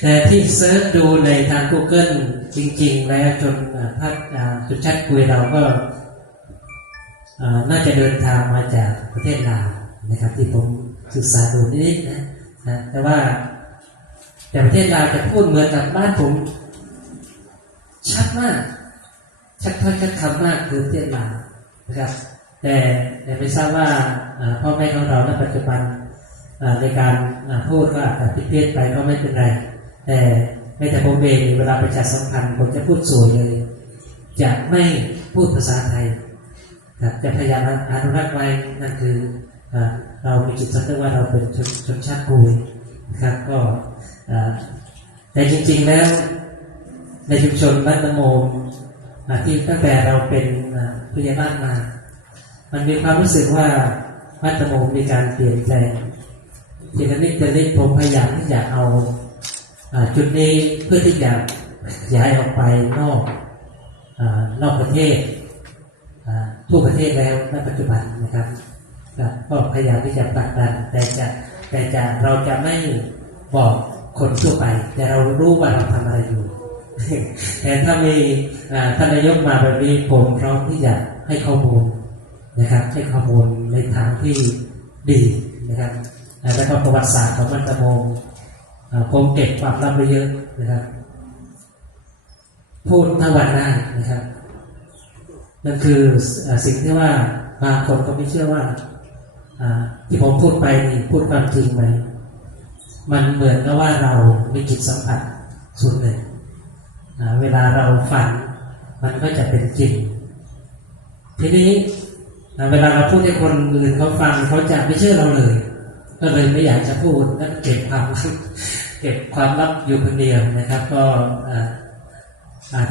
แต่ที่เซิร์ชดูในทาง Google จริง ๆ แล้วจนพัดจุดชัดคุยเราก็น่าจะเดินทางมาจากประเทศลาวนะครับ ที่ผมศึกษาดูนิดๆนะนะแต่ว่าแต่ประเทศลาวจะพูดเหมือนกับบ้านผม ชัดมาก ชัดถ้อยชัดคำมากคือประเทศลาวนะครับ แต่แต่ไม่ทราบว่าพ่อแม่ของเราในปัจจุบันในการพูดก็อาจจะผิดเพี้ยนไปก็ไม่เป็นไร แต่ในแต่ผมเองเวลาประชาสัมพันธ์ผมจะพูดสวยเลย จะไม่พูดภาษาไทยจะพยายามอนุรักษ์ไว้นั่นคืออเรามีจิตสำนึกว่าเราเป็นชนชนชาติกุยนะครับก็แต่จริงๆแล้วในชุมชนบ้านตะโมงอ่าที่ตั้งแต่เราเป็นอ่าผู้ใหญ่บ้านมา มันมีความรู้สึกว่าบ้านตะโมงมีการเปลี่ยนแปลงทีละนิดทีละนิดผมพยายามที่จะเอา จุดนี้เพื่อที่จะย้ายออกไปนอกอนอกประเทศทั่วประเทศแล้วในปัจจุบันนะครับก็พยายามที่จะผลักดันแต่จะแต่จะเราจะไม่บอกคนทั่วไป แต่เรารู้ว่าเราทำอะไรอยู่แต่ถ้ามีท่านนายกมาแบบนี้ผมพร้อมที่จะให้ข้อมูลนะครับ ให้ข้อมูลในทางที่ดีนะครับแล้วก็ประวัติศาสตร์ของมันตะมง ผมเก็บความลับไว้เยอะนะครับ พูดทั้งวันได้นะครับนั่นคือสิ่งที่ว่าบางคนก็ไม่เชื่อว่าที่ผมพูดไปนี่พูดความจริงไหมมันเหมือนกับว่าเรามีจิตสัมผัสส่วนหนึ่งเวลาเราฝัน มันก็จะเป็นจริง ทีนี้เวลาเราพูดให้คนอื่นเขาฟังเขาจะไม่เชื่อเราเลย ก็เลยไม่อยากจะพูดนั่นเก็บความ เก็บความลับอยู่คนเดียวนะครับ ก็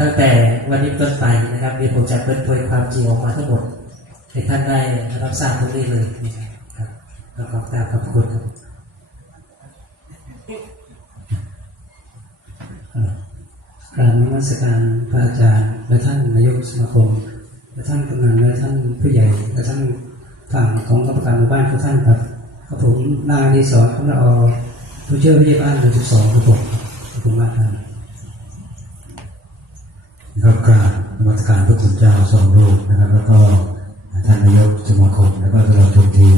ตั้งแต่วันนี้ต้นไปนะครับเดี๋ยวผมจะเปิดเผยความจริงออกมาทั้งหมดให้ท่านได้รับทราบตรงนี้เลยนะครับแล้วก็กราบขอบคุณครับกราบนมัสการพระอาจารย์และท่านนายกสมาคมและท่านกำนันและท่านผู้ใหญ่และท่านฝั่งของกรรมการหมู่บ้านทุกท่านครับกับผมนายดีสอนขอ ผู้ช่วยผู้ใหญ่บ้านหมู่สิบสองครับผมขอบคุณมากครับนะครับกราบนมัสการพระคุณเจ้าสองรูปนะครับ แล้วก็ท่านนายกสมาคมแล้วก็ตลอดจนทีม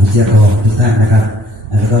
วิทยากรทุกท่านนะครับแล้วก็